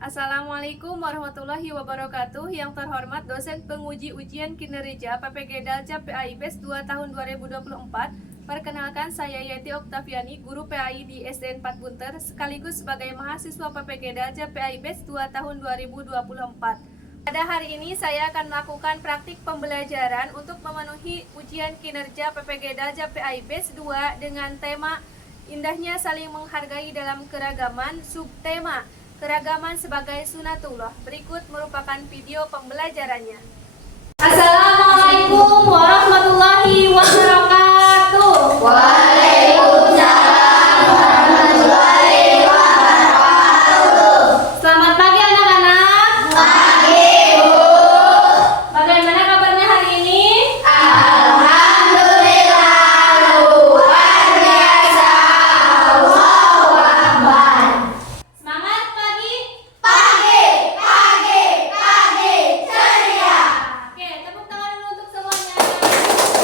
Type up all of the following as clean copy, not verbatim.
Assalamualaikum warahmatullahi wabarakatuh. Yang terhormat dosen penguji ujian kinerja PPG Dalca PAIBes 2 tahun 2024. Perkenalkan, saya Yeti Oktaviani, guru PAI di SDN 4 Bunter, sekaligus sebagai mahasiswa PPG Dalca PAIBes 2 tahun 2024. Pada hari ini saya akan melakukan praktik pembelajaran untuk memenuhi ujian kinerja PPG Dalca PAIBes 2 dengan tema Indahnya Saling Menghargai dalam Keragaman, subtema Keragaman sebagai Sunatullah. Berikut merupakan video pembelajarannya. Assalamualaikum warahmatullahi wabarakatuh. Waalaikumsalam warahmatullahi wabarakatuh. Selamat pagi anak-anak. Pagi, Bu. Bagaimana kabarnya hari ini? Alhamdulillah, luar biasa. Allahu Akbar. Semangat pagi. Pagi, pagi, pagi, ceria. Oke, tepuk tangan dulu untuk semuanya.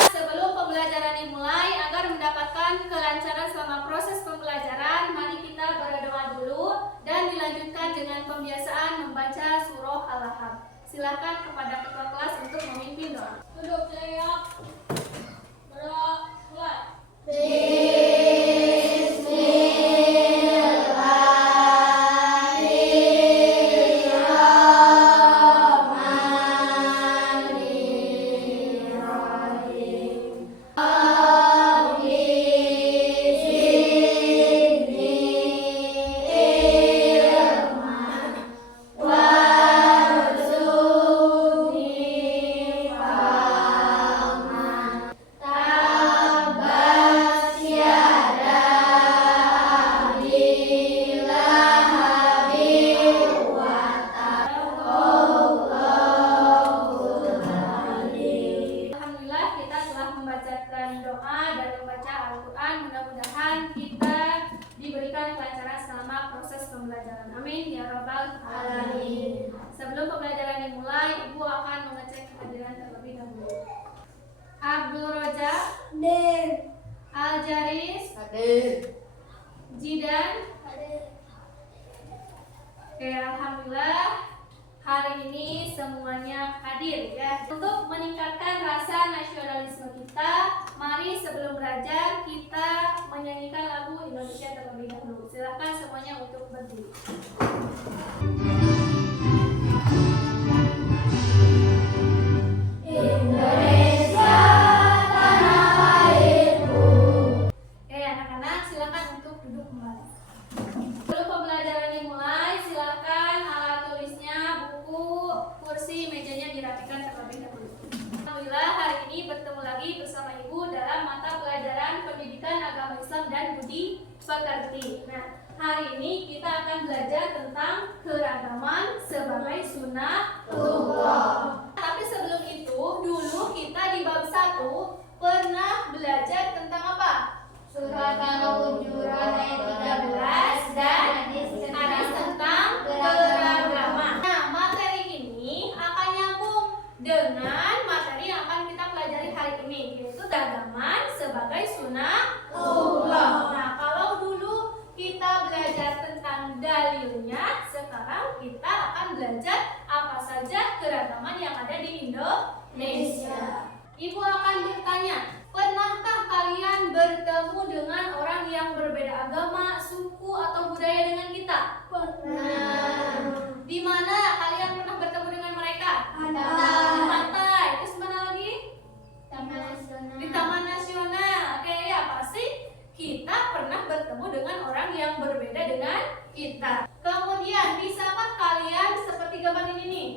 Sebelum pembelajaran dimulai, agar mendapatkan kelancaran selama proses pembelajaran, mari kita berdoa dulu dan dilanjutkan dengan pembiasaan membaca surah Al-Lahab. Silakan kepada ketua kelas untuk memimpin doa. Duduk siap. Berdoa mulai. Alhamdulillah kita telah membacakan doa dan membaca Al-Quran. Mudah-mudahan kita diberikan kelancaran selama proses pembelajaran. Amin ya rabbal alamin. Sebelum pembelajaran dimulai, Ibu akan mengecek kehadiran terlebih dahulu. Abdul Roja, Aljaris, Jidan. Oke, alhamdulillah hari ini semuanya hadir ya. Untuk meningkatkan rasa nasionalisme kita, mari sebelum belajar kita menyanyikan lagu Indonesia terlebih dahulu. Silakan semuanya untuk berdiri. Indonesia, tanah airku. Oke, anak-anak silakan untuk duduk kembali. Sebelum pembelajaran dimulai, silakan alat tulisnya, buku, kursi, mejanya dirapikan terlebih dahulu. Alhamdulillah hari ini bertemu lagi bersama Ibu dalam mata pelajaran Pendidikan Agama Islam dan Budi Pekerti. Nah, hari ini kita akan belajar tentang keragaman sebagai sunatullah. Tapi sebelum itu, dulu kita di bab 1 pernah belajar tentang apa? Surat Al-Hujurat ayat 13 dan hadis tentang keragaman. Nah, materi ini akan nyambung dengan materi yang akan kita pelajari hari ini, yaitu keragaman sebagai sunatullah. Nah, kalau dulu kita belajar tentang dalilnya, sekarang kita akan belajar apa saja keragaman yang ada di Indonesia. Ibu akan bertanya, pernahkah kalian bertemu dengan orang yang berbeda agama, suku, atau budaya dengan kita? Pernah. Di mana kalian pernah bertemu dengan mereka? Ada. Di pantai. Terus mana lagi? Taman Nasional. Di Taman Nasional. Oke, ya pasti kita pernah bertemu dengan orang yang berbeda dengan kita. Kemudian, bisakah kalian seperti gambar ini nih?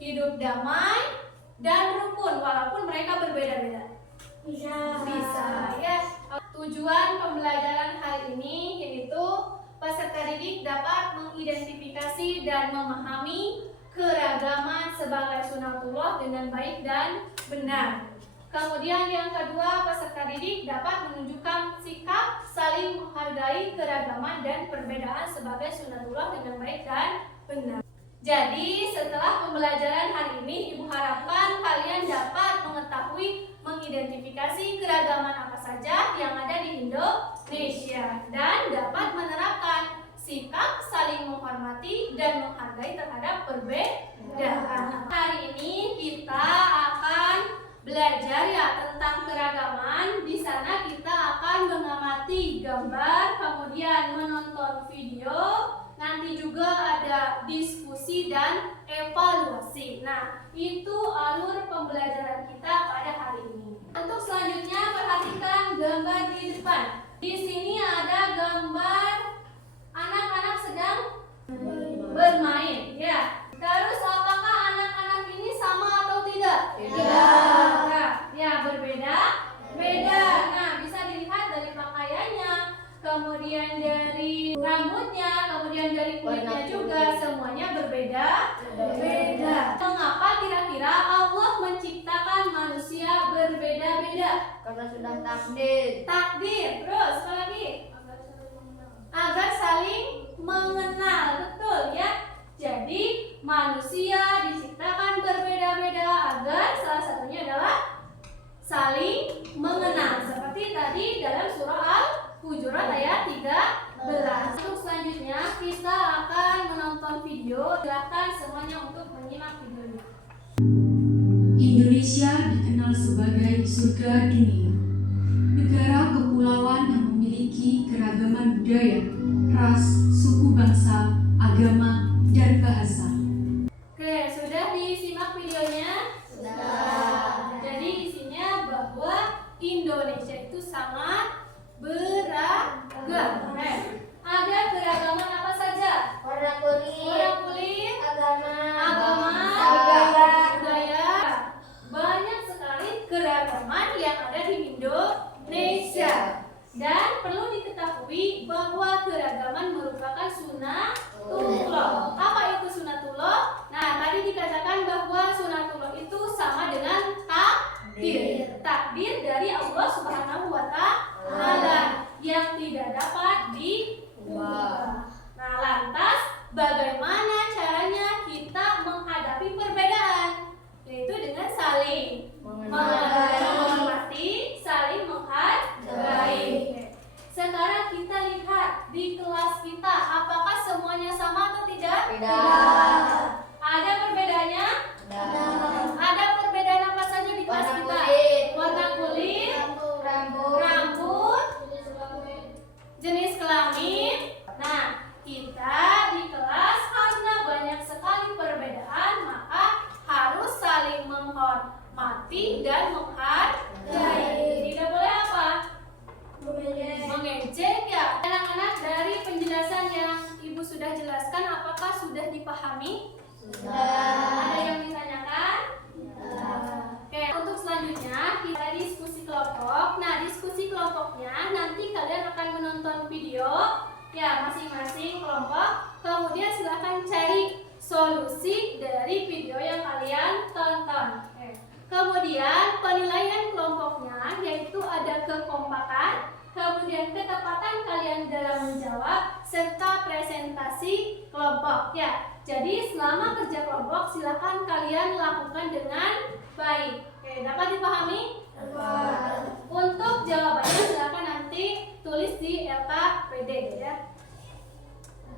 Hidup damai dan rukun walaupun mereka berbeda-beda. Bisa ya. Tujuan pembelajaran hari ini yaitu peserta didik dapat mengidentifikasi dan memahami keragaman sebagai sunatullah dengan baik dan benar. Kemudian yang kedua, peserta didik dapat menunjukkan sikap saling menghargai keragaman dan perbedaan sebagai sunatullah dengan baik dan benar. Jadi setelah pembelajaran hari ini, Ibu harapkan kalian dapat mengetahui, mengidentifikasi keragaman apa saja yang ada di Indonesia dan dapat menerapkan sikap saling menghormati dan menghargai terhadap perbedaan. Hari ini kita akan belajar ya tentang keragaman. Di sana kita akan mengamati gambar, kemudian menonton video, nanti juga ada diskusi dan evaluasi. Nah, itu alur pembelajaran kita pada hari ini. Untuk selanjutnya perhatikan gambar di depan. Di sini ada gambar anak-anak sedang bermain, ya. Terus apakah anak-anak ini sama atau tidak? Tidak. Nah, ya berbeda. Beda. Nah, bisa dilihat dari pakaiannya, kemudian dari rambutnya, kemudian dari kulitnya juga, semuanya berbeda. Beda. Mengapa kira-kira Allah menciptakan manusia berbeda-beda? Karena sudah takdir. Takdir. Terus apa lagi? Agar saling mengenal. Betul ya. Jadi manusia diciptakan berbeda-beda agar salah satunya adalah saling mengenal. Seperti tadi dalam surah Al-Hujurat ayat 13. Untuk selanjutnya kita akan menonton video. Silakan semuanya untuk menyimak videonya. Indonesia dikenal sebagai surga dunia. Negara kepulauan yang memiliki keragaman budaya, ras, suku bangsa, agama, dan bahasa. Oke, sudah disimak videonya? Sudah. Jadi isinya bahwa Indonesia itu sangat beragam. Ada keragaman apa saja? Warna kulit. Warna kulit, Agama. budaya. Banyak sekali keragaman yang ada di Indonesia. Dan perlu diketahui bahwa keragaman merupakan sunatullah. Apa itu sunatullah? Nah, tadi dikatakan bahwa sunatullah itu sama dengan takdir. Takdir dari Allah Subhanahu wa Ta'ala yang tidak dapat diubah. Nah, lantas bagaimana caranya kita menghadapi perbedaan? Yaitu dengan saling menghormati, saling menghargai. Sekarang kita lihat di kelas kita, apakah semuanya sama atau tidak? Tidak. Ada perbedaannya? Tidak. Ada perbedaan apa saja di kelas Warna kita? kulit. Warna kulit, rambut, jenis kelamin. Nah, kita di kelas karena banyak sekali perbedaan, maka harus saling menghormati dan menghargai. Tidak boleh apa? Mengejek ya. Anak-anak, dari penjelasan yang Ibu sudah jelaskan, apakah sudah dipahami? Ada yang ditanyakan? Oke, untuk selanjutnya kita diskusi kelompok. Nah, diskusi kelompoknya nanti kalian akan menonton video ya masing-masing kelompok. Kemudian silakan cari solusi dari video yang kalian tonton. Kemudian penilaian kelompoknya yaitu ada kekompakan, kemudian ketepatan kalian dalam menjawab, serta presentasi kelompok ya. Jadi selama kerja kelompok silakan kalian lakukan dengan baik. Oke, dapat dipahami? Untuk jawabannya silakan nanti tulis di LKPD ya.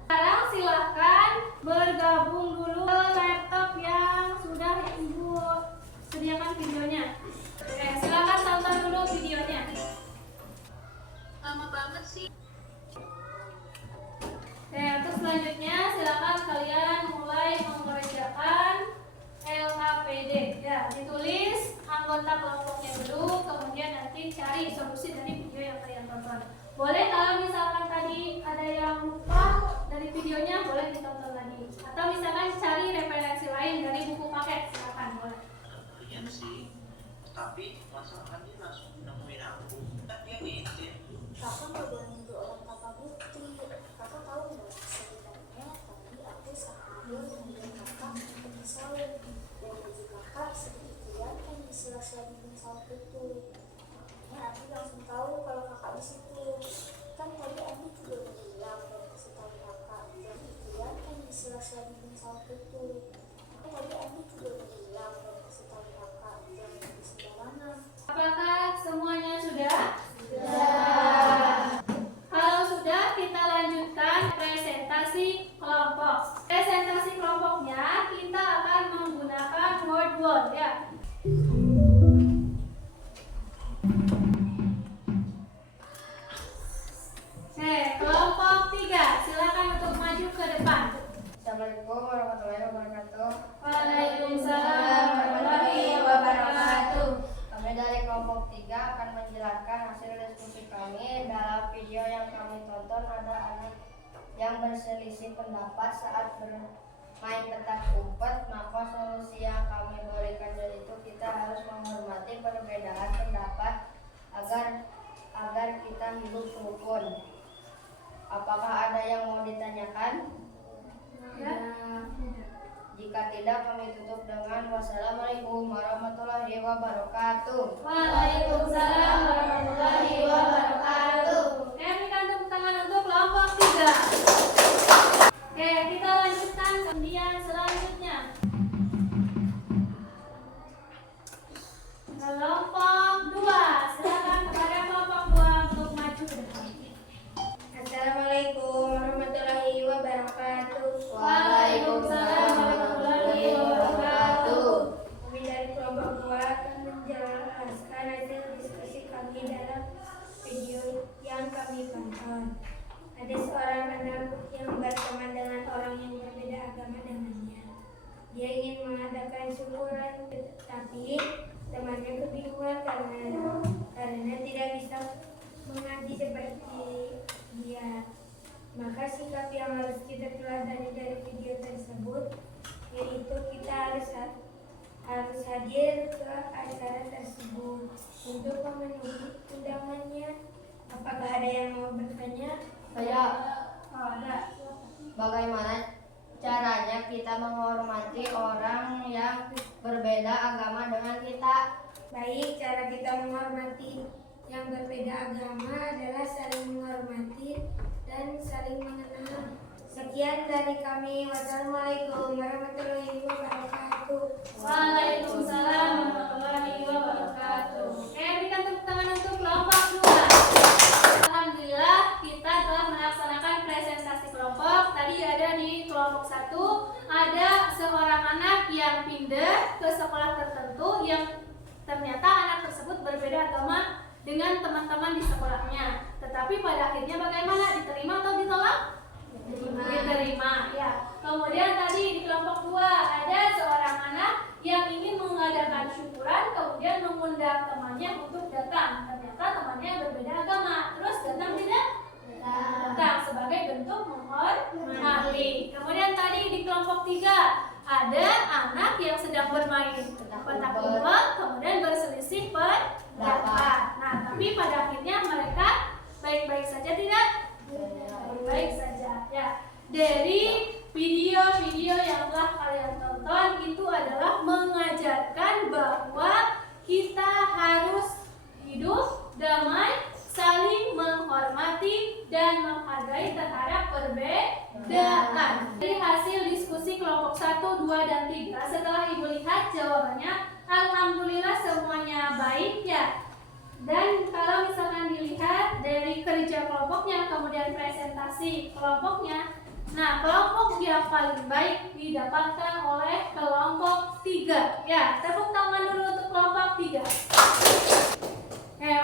Sekarang silakan bergabung dulu ke laptop yang sudah Ibu sediakan videonya. Oke, silakan tonton dulu videonya. Lama banget sih. Oke, untuk selanjutnya silakan kalian mulai mengerjakan LKPD ya. Ditulis anggota kelompoknya dulu, kemudian nanti cari solusi dari video yang kalian tonton. Boleh kalau misalkan tadi ada yang lupa dari videonya, boleh ditonton lagi. Atau misalkan cari referensi lain dari buku paket, silakan boleh. Iya sih, tapi masalahnya langsung nemuin aku. Kan dia ngintip. Kakak gak boleh nuduh orang tanpa bukti. Kakak tahu nggak sebenarnya tadi aku sama dia kemudian kakak untuk disalin dan baju kakak sedikit kan di sela-sela dinding sawah itu. Makanya aku langsung tahu kalau kakak di situ. Kan tadi Andi juga udah bilang dan kasih tahu kakak dan kan di sela-sela dinding sawah itu. Kan tadi Andi juga udah bilang dan kasih tahu kakak dan di sebelah mana. Apakah semuanya sudah? Sudah. yang berselisih pendapat saat bermain petak umpet, maka solusi yang kami berikan yaitu kita harus menghormati perbedaan pendapat agar kita hidup rukun. Apakah ada yang mau ditanyakan? Ya. Jika tidak, kami tutup dengan wassalamualaikum warahmatullahi wabarakatuh. Waalaikumsalam warahmatullahi wabarakatuh. Berikan tepuk tangan untuk kelompok 3. Oke, kita lanjutkan kemudian selanjutnya. Kelompok 2, silakan kepada kelompok 2 untuk maju ke depan. Assalamualaikum warahmatullahi wabarakatuh. Waalaikumsalam warahmatullahi wabarakatuh. Kami dari kelompok 2 akan menjelaskan hasil diskusi kami dalam video yang kami tonton. Ada seorang anak yang berteman dengan orang yang berbeda agama dengannya. Dia ingin mengadakan syukuran, tetapi temannya kebingungan karena tidak bisa mengaji seperti dia. Maka sikap yang harus kita teladani dari video tersebut yaitu kita harus hadir ke acara tersebut untuk memenuhi undangannya. Apakah ada yang mau bertanya? Saya, Ada. bagaimana caranya kita menghormati orang yang berbeda agama dengan kita? Baik, cara kita menghormati yang berbeda agama adalah saling menghormati dan saling mengenal. Sekian dari kami. Wassalamualaikum warahmatullahi wabarakatuh. Waalaikumsalam warahmatullahi wabarakatuh. Berikan tepuk tangan untuk kelompok 2. Alhamdulillah kita telah melaksanakan presentasi kelompok. Tadi ada di kelompok 1 ada seorang anak yang pindah ke sekolah tertentu yang ternyata anak tersebut berbeda agama dengan teman-teman di sekolahnya. Tetapi pada akhirnya bagaimana? Diterima atau ditolak? Diterima. Ya. Kemudian tadi di kelompok 2 ada seorang anak yang ingin mengadakan syukuran, kemudian mengundang temannya untuk datang. Ternyata temannya berbeda agama. Terus datang tidak? Datang sebagai bentuk menghormati. Kemudian tadi di kelompok 3 ada anak yang sedang bermain petak umpet, kemudian berselisih pendapat. Nah, tapi pada akhirnya mereka baik-baik saja tidak? Baik saja. Ya. Dari video-video yang telah kalian tonton itu adalah mengajarkan bahwa kita harus hidup damai, saling menghormati dan menghargai terhadap perbedaan. Dari hasil diskusi kelompok 1, 2, dan 3, setelah Ibu lihat jawabannya, alhamdulillah semuanya baik ya. Dan kalau misalkan dilihat dari kerja kelompoknya, kemudian presentasi kelompoknya, nah kelompok yang paling baik didapatkan oleh kelompok 3. Ya, tepuk tangan dulu untuk kelompok 3.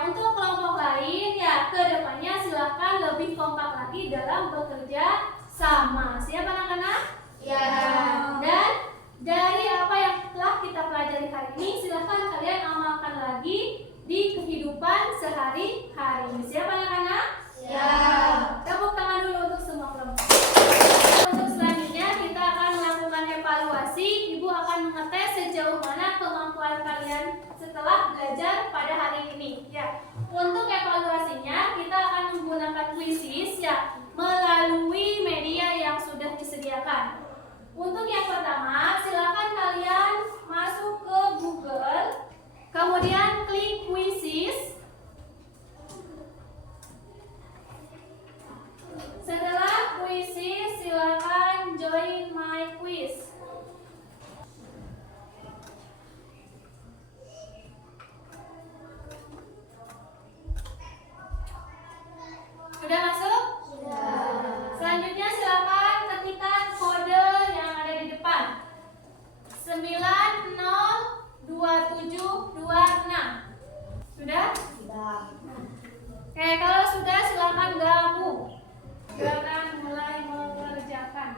Untuk kelompok lain ya, kedepannya silahkan lebih kompak lagi dalam bekerja sama. Siap anak-anak? Ya. Dan dari apa yang telah kita pelajari hari ini, silahkan kalian amalkan lagi di kehidupan sehari-hari. Siap anak-anak? Ya. Tepuk tangan dulu untuk semua kelompok. Untuk selanjutnya kita akan melakukan evaluasi. Ibu akan mengetes sejauh mana kemampuan kalian setelah belajar pada hari ini. Ya. Untuk evaluasinya kita akan menggunakan quizzes ya melalui media yang sudah disediakan. Untuk yang pertama, silakan kalian masuk ke Google. Kemudian klik quizzes. Setelah quizzes, silakan join my quiz. Sudah masuk? Sudah. Selanjutnya silakan ketikkan kode yang ada di depan. 902726. Sudah? Sudah. Oke, kalau sudah silakan gabung. Silakan mulai mengerjakan.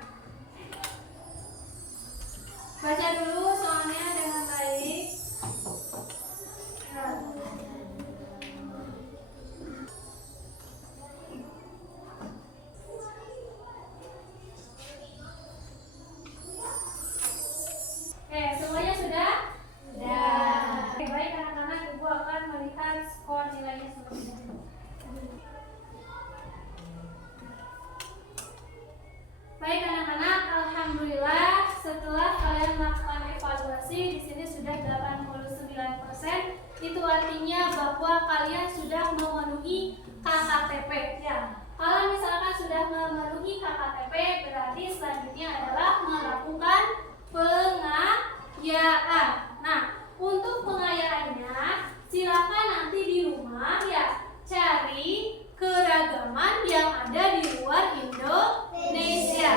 kalian sudah memenuhi KKTP ya. Kalau misalkan sudah memenuhi KKTP, berarti selanjutnya adalah melakukan pengayaan. Nah, untuk pengayaannya silakan nanti di rumah ya cari keragaman yang ada di luar Indonesia.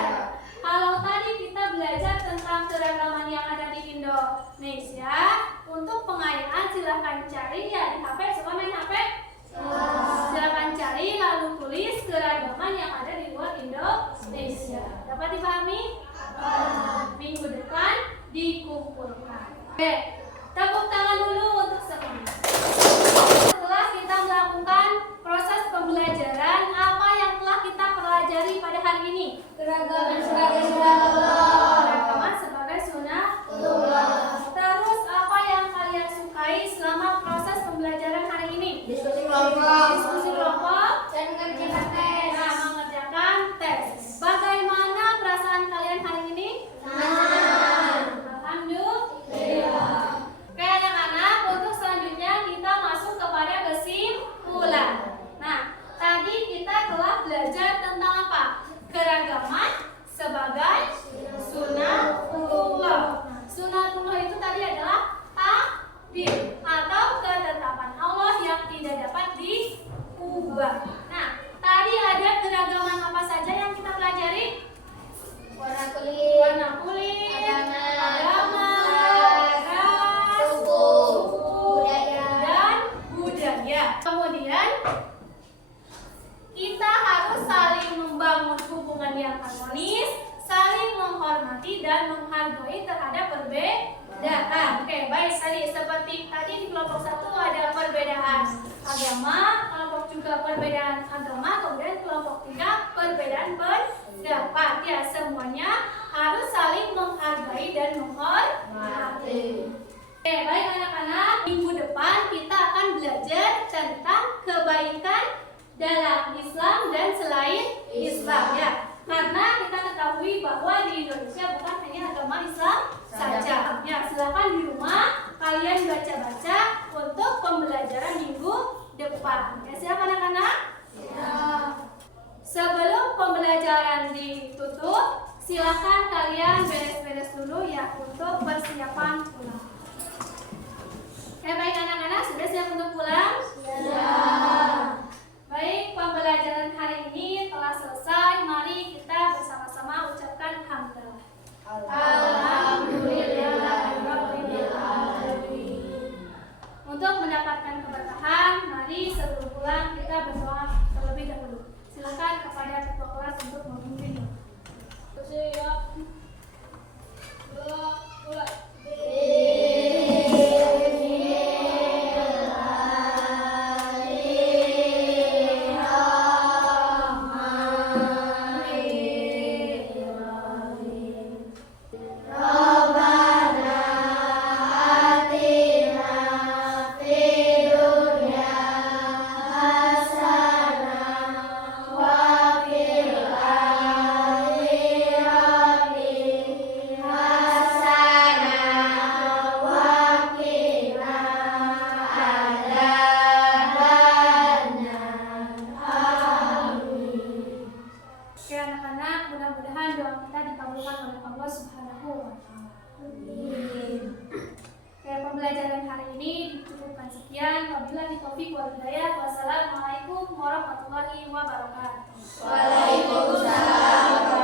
Kalau tadi kita belajar tentang keragaman yang ada di Indonesia, untuk pengayaan silakan cari ya di HP. Suka main HP? Silakan cari lalu tulis keragaman yang ada di luar Indonesia. Dapat dipahami? Minggu depan dikumpulkan. Oke, tepuk tangan dulu untuk semuanya. Setelah kita melakukan proses pembelajaran, apa yang telah kita pelajari pada hari ini? Keragaman sebagai sunatullah. Keragaman sebagai sunatullah. Terus apa yang kalian sukai selama proses pembelajaran hari ini? Diskusi kelompok. Diskusi kelompok Dan mengerjakan tes. Nah, mengerjakan tes. Bagaimana perasaan kalian hari ini? Senang. Alhamdulillah. Oke anak-anak, untuk selanjutnya kita masuk kepada kesimpulan. Nah, tadi kita telah belajar tentang apa? Keragaman sebagai sunatullah. Nah, sunatullah itu tadi adalah takdir atau ketetapan Allah yang tidak dapat diubah. Nah, tadi ada keragaman apa saja yang kita pelajari? Warna kulit. Warna kulit, agama, ras, suku, budaya. dan budaya. Kemudian kita harus saling membangun hubungan yang harmonis, saling menghormati dan menghargai terhadap perbedaan. Oke, baik. Tadi seperti tadi di kelompok 1 ada perbedaan agama, kelompok juga perbedaan agama, kemudian kelompok 3 perbedaan pendapat. Ya, semuanya harus saling menghargai dan menghormati. Oke, baik anak-anak. Minggu depan kita akan belajar tentang kebaikan dalam Islam dan selain Islam ya. Karena kita ketahui bahwa di Indonesia bukan hanya agama Islam saja. Ya, silakan di rumah kalian baca-baca untuk pembelajaran minggu depan. Ya, siap anak-anak? Sebelum pembelajaran ditutup, silakan kalian beres-beres dulu ya untuk persiapan pulang. Baik anak-anak, sudah siap untuk pulang? Baik, pembelajaran hari ini telah selesai. Mari kita bersama-sama ucapkan hamdalah. Alhamdulillahirrahmanirrahim. Untuk mendapatkan keberkahan, mari sebelum pulang kita berdoa terlebih dahulu. Silakan kepada ketua kelas untuk memimpin. Siap. Mulai. Oke anak-anak, mudah-mudahan doa kita dikabulkan oleh Allah Subhanahu wa Ta'ala. Oke, pembelajaran hari ini dicukupkan sekian. Wabillahi taufiq wal hidayah. Wassalamualaikum warahmatullahi wabarakatuh. Waalaikumsalam.